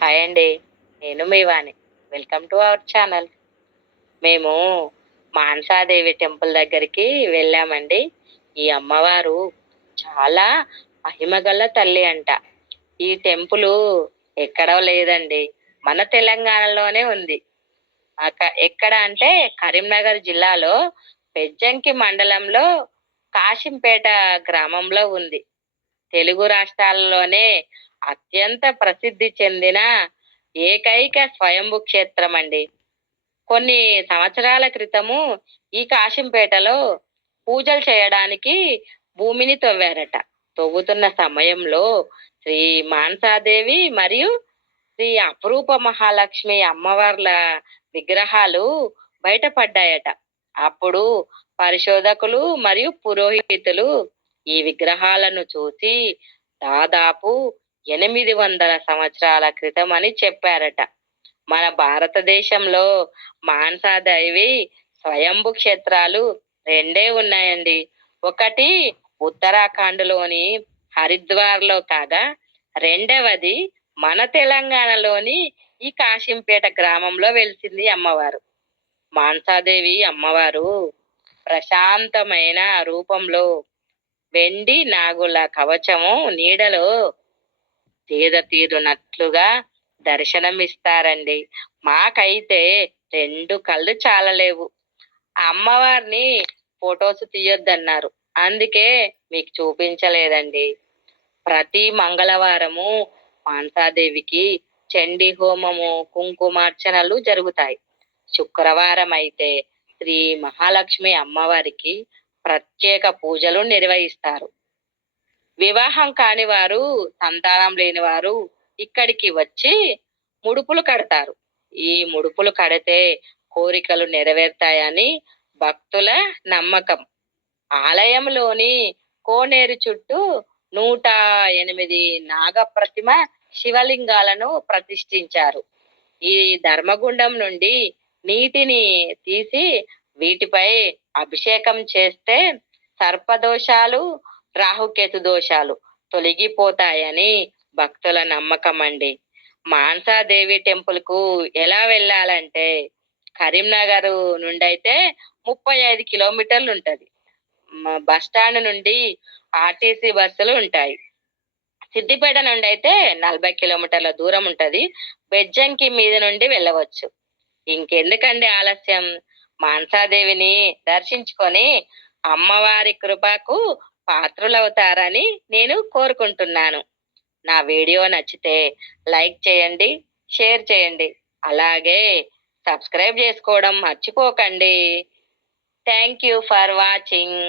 Hi అండి. నేను మీ Vani. Welcome to our channel. మేము మానసాదేవి టెంపుల్ దగ్గరికి వెళ్ళామండి. ఈ అమ్మవారు చాలా మహిమగల తల్లి అంట. ఈ టెంపులు ఎక్కడో లేదండి. మన తెలంగాణలోనే ఉంది. ఎక్కడ అంటే కరీంనగర్ జిల్లాలో బెజ్జంకి మండలంలో కాశింపేట గ్రామంలో ఉంది. తెలుగు రాష్ట్రాల్లోనే అత్యంత ప్రసిద్ధి చెందిన ఏకైక స్వయంభూ క్షేత్రం అండి. కొన్ని సంవత్సరాల క్రితము ఈ కాశింపేటలో పూజలు చేయడానికి భూమిని తవ్వారట. తవ్వుతున్న సమయంలో శ్రీ మానసాదేవి మరియు శ్రీ అపురూప మహాలక్ష్మి అమ్మవార్ల విగ్రహాలు బయటపడ్డాయట. అప్పుడు పరిశోధకులు మరియు పురోహితులు ఈ విగ్రహాలను చూసి దాదాపు 800 సంవత్సరాల క్రితం అని చెప్పారట. మన భారతదేశంలో మానసాదేవి స్వయంభూ క్షేత్రాలు రెండే ఉన్నాయండి. ఒకటి ఉత్తరాఖండ్లోని హరిద్వార్లో కాగా, రెండవది మన తెలంగాణలోని ఈ కాశింపేట గ్రామంలో వెలిసింది అమ్మవారు. మానసాదేవి అమ్మవారు ప్రశాంతమైన రూపంలో వెండి నాగుల కవచము నీడలో తీద తీరునట్లుగా దర్శనమిస్తారండి. మాకైతే 2 కళ్ళు చాలలేవు. ఆ అమ్మవారిని ఫొటోస్ తీయొద్దన్నారు. అందుకే మీకు చూపించలేదండి. ప్రతి మంగళవారము మానసాదేవికి చండీ హోమము, కుంకుమార్చనలు జరుగుతాయి. శుక్రవారం అయితే శ్రీ మహాలక్ష్మి అమ్మవారికి ప్రత్యేక పూజలు నిర్వహిస్తారు. వివాహం కాని వారు, సంతానం లేని వారు ఇక్కడికి వచ్చి ముడుపులు కడతారు. ఈ ముడుపులు కడితే కోరికలు నెరవేరుతాయని భక్తుల నమ్మకం. ఆలయంలోని కోనేరు చుట్టూ 108 నాగప్రతిమ శివలింగాలను ప్రతిష్ఠించారు. ఈ ధర్మగుండం నుండి నీటిని తీసి వీటిపై అభిషేకం చేస్తే సర్పదోషాలు, రాహుకేతు దోషాలు తొలగిపోతాయని భక్తుల నమ్మకం అండి. మానసాదేవి టెంపుల్ కు ఎలా వెళ్ళాలంటే కరీంనగర్ నుండి అయితే 35 కిలోమీటర్లు ఉంటది. బస్ స్టాండ్ నుండి ఆర్టీసీ బస్సులు ఉంటాయి. సిద్దిపేట నుండి అయితే 40 కిలోమీటర్ల దూరం ఉంటది. బెజ్జంకి మీద నుండి వెళ్ళవచ్చు. ఇంకెందుకండి ఆలస్యం? మానసాదేవిని దర్శించుకొని అమ్మవారి కృపకు పాత్రులవుతారని నేను కోరుకుంటున్నాను. నా వీడియో నచ్చితే లైక్ చేయండి, షేర్ చేయండి. అలాగే సబ్స్క్రైబ్ చేసుకోవడం మర్చిపోకండి. Thank you for watching.